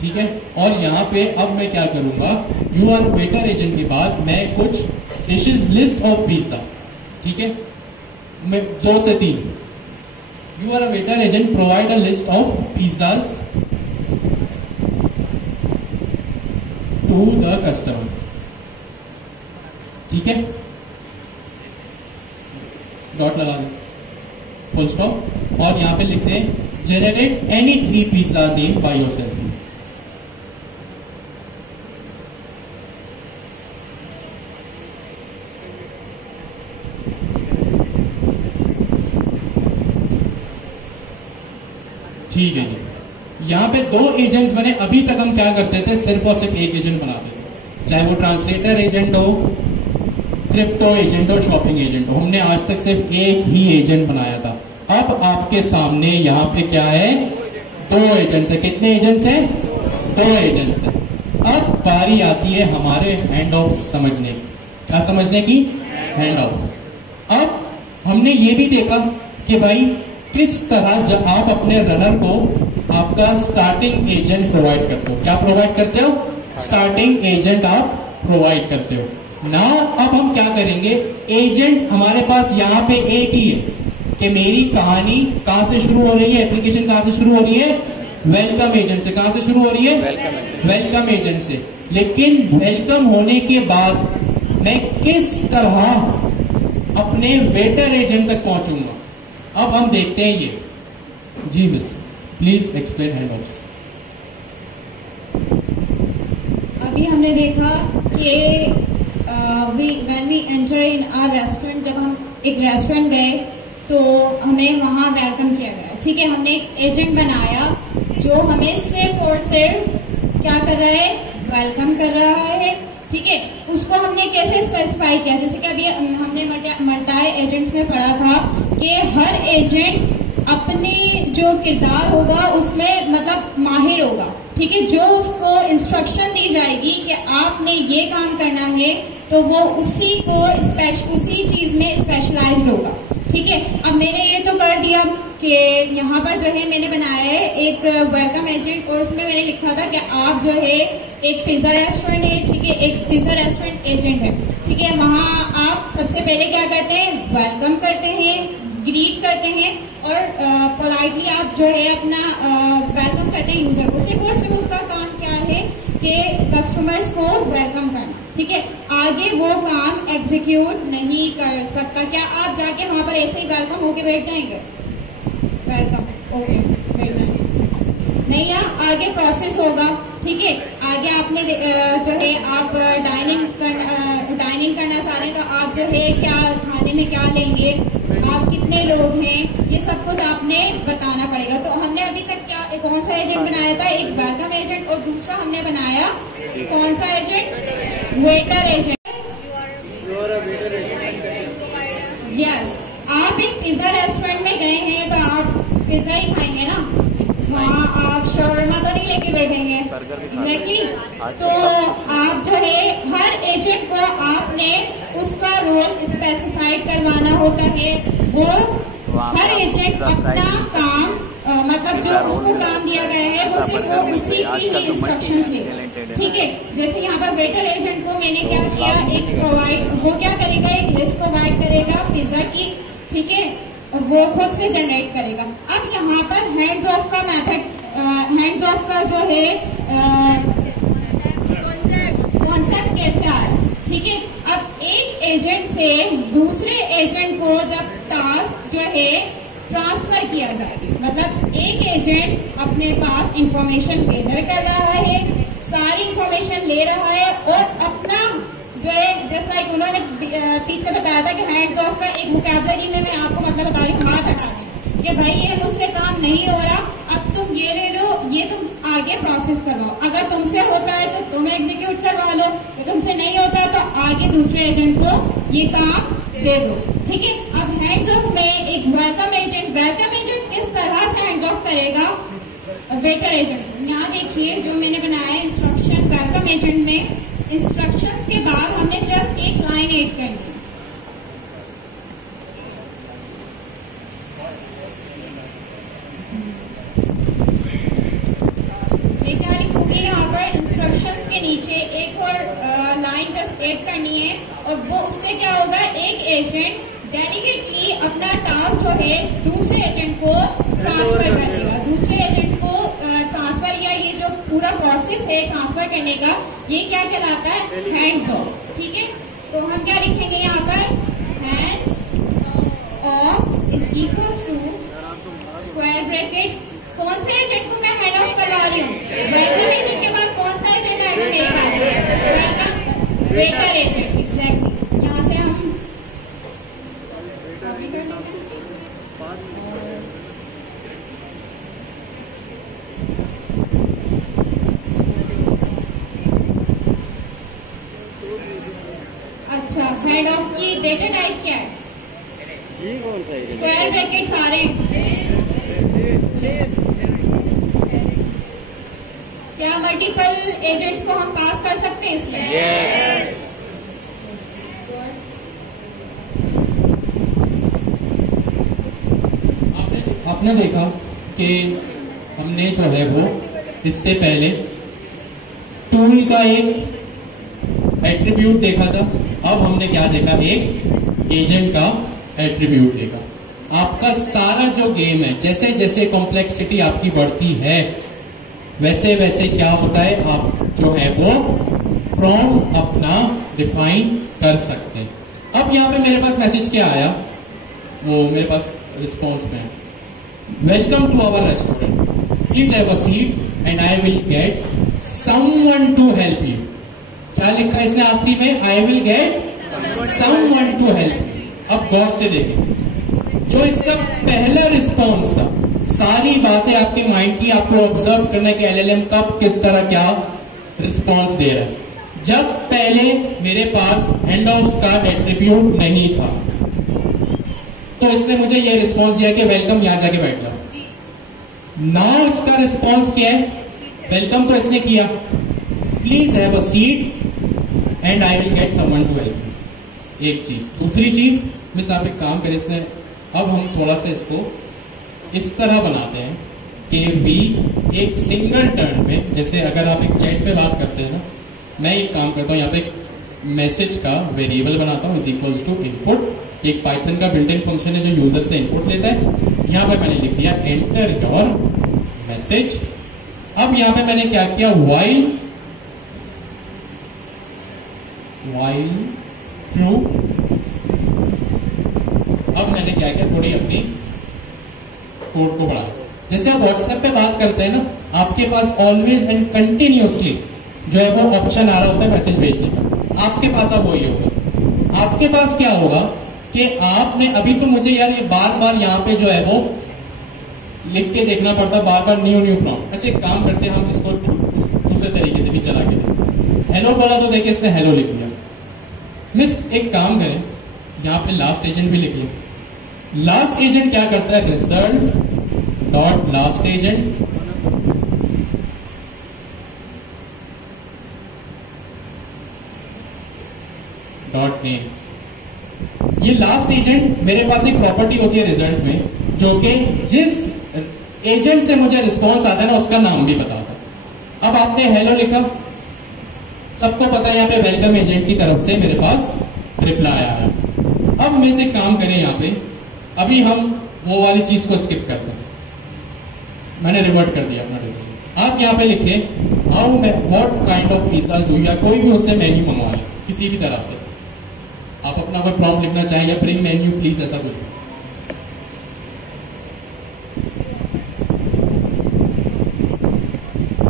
ठीक है। और यहाँ पे अब मैं क्या करूंगा, यू आर वेटर एजेंट के बाद मैं कुछ डिशेज लिस्ट ऑफ पिज्जा, ठीक है, मैं 2 से 3। You are a waiter agent provide a list of pizzas to the customer, ठीक है, डॉट लगा दें, फुल स्टॉप, और यहां पे लिखते हैं generate any 3 pizza name by yourself. ठीक है जी। यहाँ पे 2 एजेंट्स बने। अभी तक हम क्या करते थे, सिर्फ और सिर्फ एक एजेंट बनाते थे, चाहे वो ट्रांसलेटर एजेंट हो, क्रिप्टो एजेंट हो, शॉपिंग एजेंट हो। हमने आज तक सिर्फ एक ही एजेंट बनाया था। अब आपके सामने यहाँ पे क्या है, 2 एजेंट्स है। कितने एजेंट्स हैं, 2 एजेंट्स हैं। अब बारी आती है हमारे हैंड ऑफ समझने की। क्या समझने की, हैंड ऑफ। अब हमने ये भी देखा कि भाई किस तरह जब आप अपने रनर को आपका स्टार्टिंग एजेंट प्रोवाइड करते हो। क्या प्रोवाइड करते हो, स्टार्टिंग एजेंट आप प्रोवाइड करते हो ना। अब हम क्या करेंगे, एजेंट हमारे पास यहाँ पे एक ही है कि मेरी कहानी कहां से शुरू हो रही है, एप्लीकेशन कहां से शुरू हो रही है, वेलकम एजेंट से। कहां से शुरू हो रही है, वेलकम एजेंट से। लेकिन वेलकम होने के बाद मैं किस तरह अपने वेटर एजेंट तक पहुंचूंगा, अब हम देखते हैं ये। जी miss, please explain hand off. अभी हमने देखा कि when we enter in our restaurant, जब हम एक रेस्टोरेंट गए तो हमें वहाँ वेलकम किया गया, ठीक है। हमने एक एजेंट बनाया जो हमें सिर्फ और सिर्फ क्या कर रहा है, वेलकम कर रहा है, ठीक है। उसको हमने कैसे स्पेसिफाई किया, जैसे कि अभी हमने मल्टाई एजेंट्स में पढ़ा था कि हर एजेंट अपने जो किरदार होगा उसमें मतलब माहिर होगा, ठीक है। जो उसको इंस्ट्रक्शन दी जाएगी कि आपने ये काम करना है तो वो उसी चीज में स्पेशलाइज्ड होगा, ठीक है। अब मैंने ये तो कर दिया कि यहाँ पर जो है मैंने बनाया है एक वेलकम एजेंट, और उसमें मैंने लिखा था कि आप जो है एक पिज्जा रेस्टोरेंट है, ठीक है, एक पिज्जा रेस्टोरेंट एजेंट है, ठीक है। वहाँ आप सबसे पहले क्या करते हैं, वेलकम करते हैं, ग्रीट करते हैं, और पोलाइटली आप जो है अपना वेलकम करते हैं यूजर को। सिर्फ और सिर्फ उसका काम क्या है कि कस्टमर्स को वेलकम करना, ठीक है। आगे वो काम एग्जीक्यूट नहीं कर सकता। क्या आप जाके वहाँ पर ऐसे ही वेलकम होके बैठ जाएंगे, वेलकम ओके बैठ जाएंगे, नहीं, यहाँ आगे प्रोसेस होगा, ठीक है। आगे आपने जो है आप डाइनिंग करना चाह रहे हैं तो आप जो है क्या खाने में क्या लेंगे, आप कितने लोग हैं, ये सब कुछ आपने बताना पड़ेगा। तो हमने अभी तक क्या कौन सा एजेंट बनाया था, एक वेलकम एजेंट, और दूसरा हमने बनाया कौन सा एजेंट, वेटर एजेंट। यस, आप एक पिज्जा रेस्टोरेंट में गए हैं तो आप पिज्जा ही खाएंगे ना, वहाँ आप शवरमा तो नहीं लेके बैठेंगे, एग्जैक्टली। तो आप जो है हर एजेंट को आपने उसका रोल स्पेसिफाइड करवाना होता है। वो हर एजेंट अपना काम मतलब जो उसको काम दिया गया है वो सिर्फ वो उसी की ही इंस्ट्रक्शंस ले, ठीक है। जैसे यहाँ पर वेटर एजेंट को मैंने क्या किया, एक वो क्या करेगा, एक लिस्ट प्रोवाइड करेगा पिज्जा की, ठीक है, वो खुद से जनरेट करेगा। अब यहाँ पर हैंड्स ऑफ का मेथड, हैंड्स ऑफ का जो है कॉन्सेप्ट कैसे आया, ठीक है। अब एक एजेंट से दूसरे एजेंट को जब टास्क जो है ट्रांसफर किया जाए, मतलब एक एजेंट अपने पास इंफॉर्मेशन गैदर कर रहा है, सारी इंफॉर्मेशन ले रहा है, और अपना जो है जैसा लाइक उन्होंने पीछे बताया था कि हैंड्स ऑफ का एक वोकैबुलरी में मैं आपको मतलब बता रही हूँ, हाथ हटा दें कि भाई ये मुझसे काम नहीं हो रहा, अब तुम ये ले लो, ये तुम आगे प्रोसेस करवाओ। अगर तुमसे होता है तो तुम एग्जीक्यूट करवा लो, तो तुमसे नहीं होता है तो आगे दूसरे एजेंट को ये काम दे दो। ठीक है, अब हैंड्स ऑफ में एक वेलकम एजेंट किस तरह से हैंड ऑफ करेगा वेटर एजेंट। यहाँ देखिए जो मैंने बनाया है इंस्ट्रक्शन वेलकम एजेंट में, इंस्ट्रक्शंस के बाद हमने जस्ट एक लाइन ऐड करनी है। मैं क्या लिखूंगी यहाँ पर, इंस्ट्रक्शंस के नीचे एक और लाइन जस्ट ऐड करनी है, और वो उससे क्या होगा, एक एजेंट डेलीगेटली अपना टास्क जो है दूसरे एजेंट को ट्रांसफर कर देगा। दूसरे एजेंट को ट्रांसफर या ये जो पूरा प्रोसेस है ट्रांसफर करने का, ये क्या कहलाता है, हैंड्स ऑफ। ठीक है, तो हम क्या लिखेंगे यहाँ पर, handoffs is equals to square brackets, कौन से एजेंट को मैं हैंड ऑफ करवा रही हूँ, वेलकम एजेंट के बाद कौन सा एजेंट आएगा मेरे पास, वेलकम वेटर एजेंट। एग्जैक्टली, यहाँ से हम कॉपी कर लेंगे। अच्छा, हेड ऑफ की डेटा टाइप क्या है, स्क्वायर ब्रैकेट सारे। क्या मल्टीपल एजेंट्स को हम पास कर सकते हैं इसमें? Yes. आपने देखा कि हमने जो है वो इससे पहले टूल का एक एट्रीब्यूट देखा था, अब हमने क्या देखा, एक एजेंट का एट्रीब्यूट देखा। आपका सारा जो गेम है, जैसे जैसे कॉम्प्लेक्सिटी आपकी बढ़ती है वैसे वैसे क्या होता है, आप जो है वो प्रॉम्प्ट अपना डिफाइन कर सकते हैं। अब यहाँ पे मेरे पास मैसेज क्या आया, वो मेरे पास रिस्पॉन्स में है, welcome to our restaurant, please have a seat and I will get someone to help you. क्या लिखा इसने आखिरी में, I will get someone to help. अब गौर से देखें, जो इसका पहला रिस्पॉन्स था, सारी बातें आपके माइंड की, आपको ऑब्जर्व करना कि एलएलएम कब किस तरह क्या रिस्पॉन्स दे रहा है। जब पहले मेरे पास हैंड ऑफ्स का एट्रीब्यूट नहीं था तो इसने मुझे ये रिस्पॉन्स दिया कि वेलकम, यहां जाके बैठ जाओ। नाउ इसका रिस्पॉन्स क्या है, वेलकम तो इसने किया, please have a seat and I will get someone to help. एक चीज, दूसरी चीज, मिस आप एक काम करें इसने, अब हम थोड़ा सा इसको इस तरह बनाते हैं कि वी एक सिंगल टर्न में, जैसे अगर आप एक चैट पे बात करते हैं ना, मैं एक काम करता हूँ, यहाँ पे एक मैसेज का वेरिएबल बनाता हूँ इज इक्वल्स टू इनपुट। एक पाइथन का बिल्ट इन फंक्शन है जो यूजर से इनपुट लेता है। यहाँ पे मैंने लिख दिया एंटर योर मैसेज। अब यहाँ पे मैंने क्या किया, वाइल ट्रू। अब मैंने क्या किया, थोड़ी अपनी कोड को बढ़ाया। जैसे आप व्हाट्सएप पे बात करते हैं ना, आपके पास ऑलवेज एंड कंटिन्यूअसली जो है वो ऑप्शन आ रहा होता है मैसेज भेजने का, आपके पास अब वही होगा। आपके पास क्या होगा कि आपने अभी तो मुझे यार ये बार बार यहाँ पे जो है वो लिख के देखना पड़ता, बार बार न्यू प्रॉम्प्ट। अच्छा एक काम करते हैं, हम इसको दूसरे तरीके से भी चला के दें। हेलो बोला तो देखिए इसने हेलो लिख दिया। मिस एक काम करें, यहाँ पे लास्ट एजेंट भी लिख लें। लास्ट एजेंट क्या करता है, result dot last agent dot name. ये लास्ट एजेंट मेरे पास एक प्रॉपर्टी होती है रिजल्ट में, जो कि जिस एजेंट से मुझे रिस्पॉन्स आता है ना उसका नाम भी बताता है। अब आपने हेलो लिखा, सबको पता है यहाँ पे वेलकम एजेंट की तरफ से मेरे पास रिप्लाई आया। अब मैं से काम करें, यहाँ पे अभी हम वो वाली चीज को स्किप करते हैं, मैंने रिवर्ट कर दिया अपना रिजल्ट। आप यहाँ पे लिखे how what kind of pizza do, या कोई भी उससे मेन्यू मंगवा लें किसी भी तरह से। आप अपना कोई प्रॉम्प्ट लिखना चाहें, या ब्रिंग मेन्यू प्लीज, ऐसा कुछ।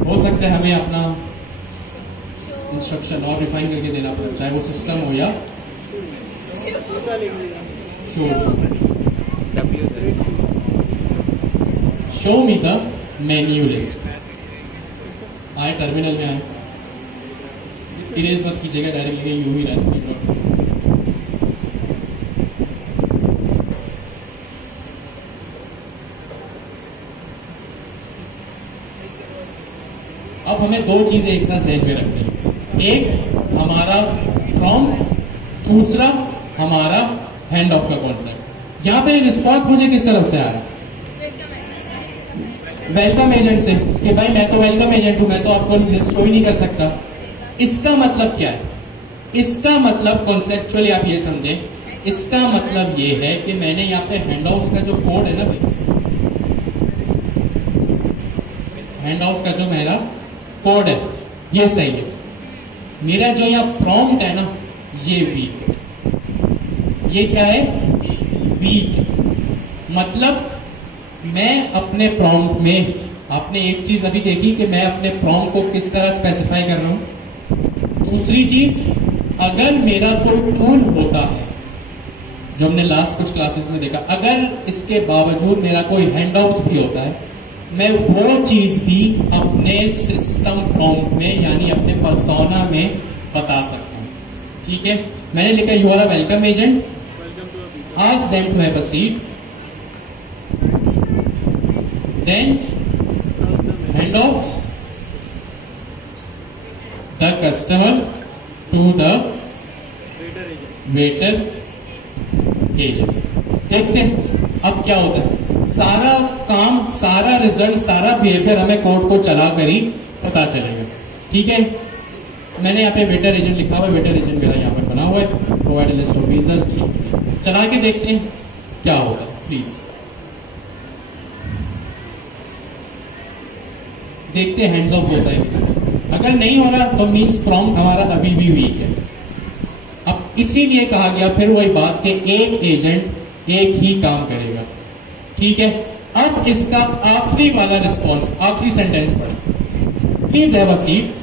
हो सकता है हमें अपना इंस्ट्रक्शन और रिफाइन करके देना पड़े, चाहे वो सिस्टम हो या show me the menu list. आए टर्मिनल में आए, इरेज मत कीजिएगा, डायरेक्ट लिखे यूं ही रहते। अब हमें दो चीजें एक साथ ध्यान में रखनी है, एक हमारा फ्रॉम, दूसरा हमारा हैंड ऑफ का कॉन्सेप्ट। यहाँ पे रिस्पॉन्स मुझे किस तरफ से आया? वेलकम एजेंट से, कि भाई मैं तो वेलकम एजेंट हूं, मैं तो आपको डिस्ट्रॉय ही नहीं कर सकता। इसका मतलब क्या है? इसका मतलब कॉन्सेप्चुअली आप ये समझे, इसका मतलब ये है कि मैंने यहाँ पे हैंड हाउस का जो कोड है ना भाई, हैंड हाउस का जो मेरा कोड है ये सही है, मेरा जो यहाँ प्रॉम्प्ट है ना ये वीक, ये क्या है? वीक। मतलब मैं अपने प्रॉम्प्ट में, आपने एक चीज अभी देखी कि मैं अपने प्रॉम्प्ट को किस तरह स्पेसिफाई कर रहा हूं। दूसरी चीज, अगर मेरा कोई टूल होता है, जो हमने लास्ट कुछ क्लासेस में देखा, अगर इसके बावजूद मेरा कोई हैंडआउट भी होता है, मैं वो चीज भी अपने सिस्टम प्रॉम्प्ट में यानी अपने पर्सोना में बता सकता हूं। ठीक है, मैंने लिखा you are a welcome agent, ask them to have a seat, then hand off the customer to the waiter agent. देखते हैं अब क्या होता है। सारा काम, सारा रिजल्ट, सारा बिहेवियर हमें कोड को चला कर ही पता चलेगा। ठीक है, मैंने यहाँ पे वेटर एजेंट लिखा हुआ है, वेटर एजेंट मेरा यहाँ पर बना हुआ है, प्रोवाइड लिस्ट ऑफ यूजर्स। ठीक, चला के देखते हैं क्या होगा। प्लीज देखते हैं हैंड्स ऑफ होता है। अगर नहीं हो रहा तो मीन्स प्रॉम्प्ट हमारा अभी भी वीक है। अब इसीलिए कहा गया फिर वही बात कि एक एजेंट एक ही काम करेगा। ठीक है, अब इसका आखिरी वाला रिस्पॉन्स, आखिरी सेंटेंस पढ़े, please have a seat,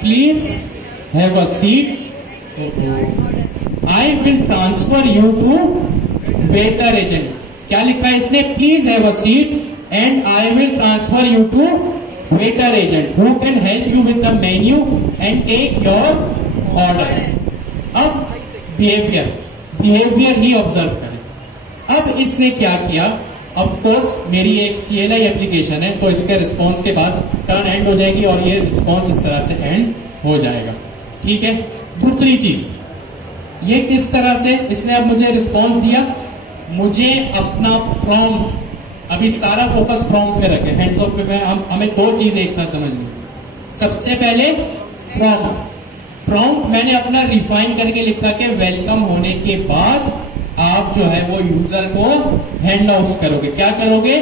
please have a seat, I will transfer you to waiter agent. क्या लिखा है इसने? Please have a seat and I will transfer you to waiter agent who can help you with the menu and take your order. अब behaviour ही observe करें। अब इसने क्या किया? ऑफ कोर्स मेरी एक CLI एप्लीकेशन है, तो इसके रिस्पॉन्स के बाद टर्न एंड हो जाएगी और ये रिस्पॉन्स इस तरह से एंड हो जाएगा। ठीक है, दूसरी चीज, ये किस तरह से इसने अब मुझे रिस्पॉन्स दिया, मुझे अपना प्रॉम्प्ट, अभी सारा फोकस प्रॉम्प्ट पे रखे, हैंड्स ऑफ पे हमें दो चीजें एक साथ समझनी। सबसे पहले प्रॉम्प्ट मैंने अपना रिफाइन करके लिखा कि वेलकम होने के बाद आप जो है वो यूजर को हैंड ऑफ करोगे। क्या करोगे?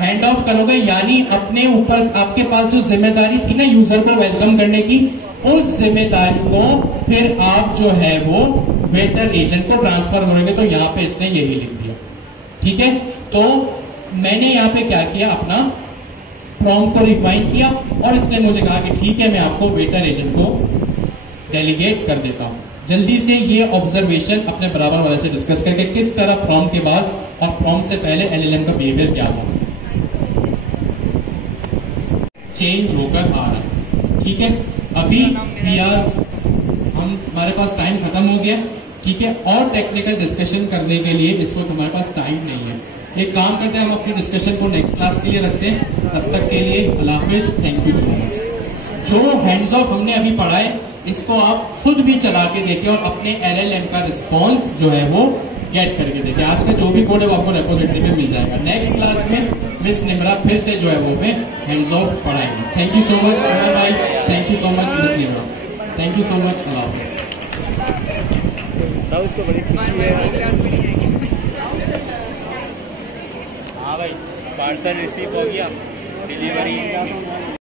हैंड ऑफ करोगे, यानी अपने ऊपर आपके पास जो जिम्मेदारी थी ना यूजर को वेलकम करने की, उस जिम्मेदारी को फिर आप जो है वो वेटर एजेंट को ट्रांसफर करोगे। तो यहाँ पे इसने यही लिख दिया। ठीक है, तो मैंने यहाँ पे क्या किया, अपना प्रॉम्प्ट को रिफाइन किया और इसने मुझे कहा कि ठीक है मैं आपको वेटर एजेंट को डेलीगेट कर देता हूं। जल्दी से ये ऑब्जर्वेशन अपने बराबर वाले से डिस्कस करके किस तरह प्रॉम्प्ट के बाद और प्रॉम्प्ट से पहले LLM का बिहेवियर क्या था, चेंज होकर आ रहा है। ठीक है, अभी हमारे पास टाइम खत्म हो गया। ठीक है, और टेक्निकल डिस्कशन करने के लिए इस वक्त हमारे पास टाइम नहीं है। एक काम करते हैं, हम अपनी डिस्कशन को नेक्स्ट क्लास के लिए रखते हैं। तब तक के लिए अल्लाह हाफिज, थैंक यू सो मच। जो हैंड्स ऑफ हमने अभी पढ़ा है, इसको आप खुद भी चला के देखें और अपने LLM का रिस्पॉन्स जो है वो गेट करके देखें। आज का जो भी कोड है वो आपको रेपोजिटरी में मिल जाएगा। नेक्स्ट क्लास में मिस निम्रा फिर से जो है वो हमें हैंड्स ऑफ पढ़ाएंगे। Thank you so much Nimra भाई, thank you so much miss Nimra, thank you so much, अल्लाह हाफिज। हाँ भाई, पार्सल रिसीव हो गया, डिलीवरी